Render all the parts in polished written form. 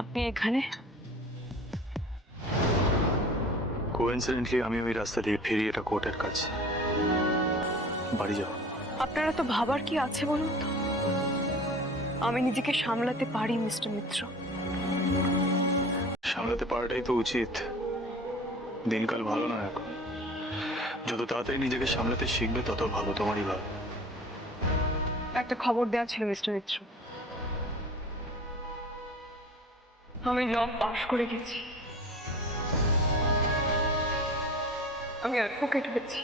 আপনি এখানে? কোইন্সিডেন্টলি আমি ওই রাস্তা দিয়ে ফিরি এটা কোর্টের কাছে। বাড়ি যাও। আপনারা তো ভাবার কি আছে বলুন তো? আমি নিজেকে সামলাতে পারি মিস্টার মিত্র। সামলাতে পারাটাই তো উচিত। দিনকাল ভালো না এখন। যত তাড়াতাড়ি নিজেকে সামলাতে শিখবে তত ভালো, তোমারই ভালো। একটা খবর দেওয়া ছিল মিস্টার মিত্র। আমি ল পাশ করে গেছি। আমি অ্যাডভোকেট হয়েছি।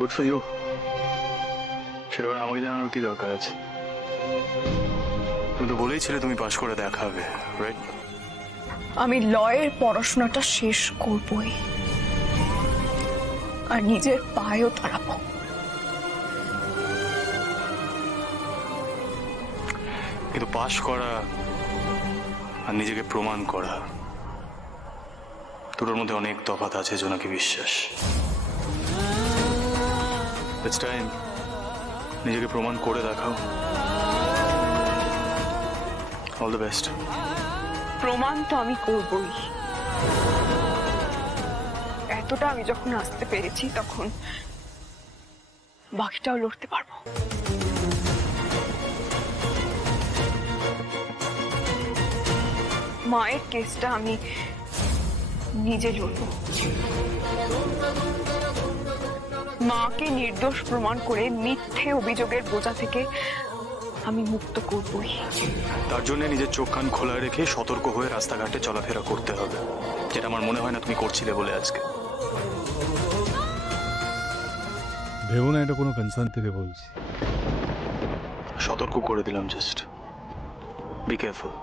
Good for you. সেটা আমাকে জানানোর কি দরকার আছে? তুমি তো বলেইছিলে তুমি পাশ করে দেখাবে, রাইট? আমি লয়ের পড়াশোনাটা শেষ করবই, আর নিজের পায়েও দাঁড়াবো। কিন্তু পাশ করা আর নিজেকে প্রমাণ করা দুটোর মধ্যে অনেক তফাৎ আছে, জোনাকি বিশ্বাস। ইটস টাইম নিজেকে প্রমাণ করে দেখাও। All the best. প্রমাণ তো আমি করবই। এতটা আমি যখন আসতে পেরেছি তখন বাকিটাও লড়তে পারবো। মায়ের কেসটা আমি নিজে লড়বো। মাকে নির্দোষ প্রমাণ করে মিথ্যে অভিযোগের বোঝা থেকে আমি মুক্ত করবই। তার জন্য নিজের চোখ কান খোলা রেখে সতর্ক হয়ে রাস্তাঘাটে চলাফেরা করতে হবে, যেটা আমার মনে হয় না তুমি করছিলে বলে আজকে। ভেবো না এটা কোনো কনসার্ন থেকে বলছি। সতর্ক করে দিলাম, জাস্ট বি কেয়ারফুল।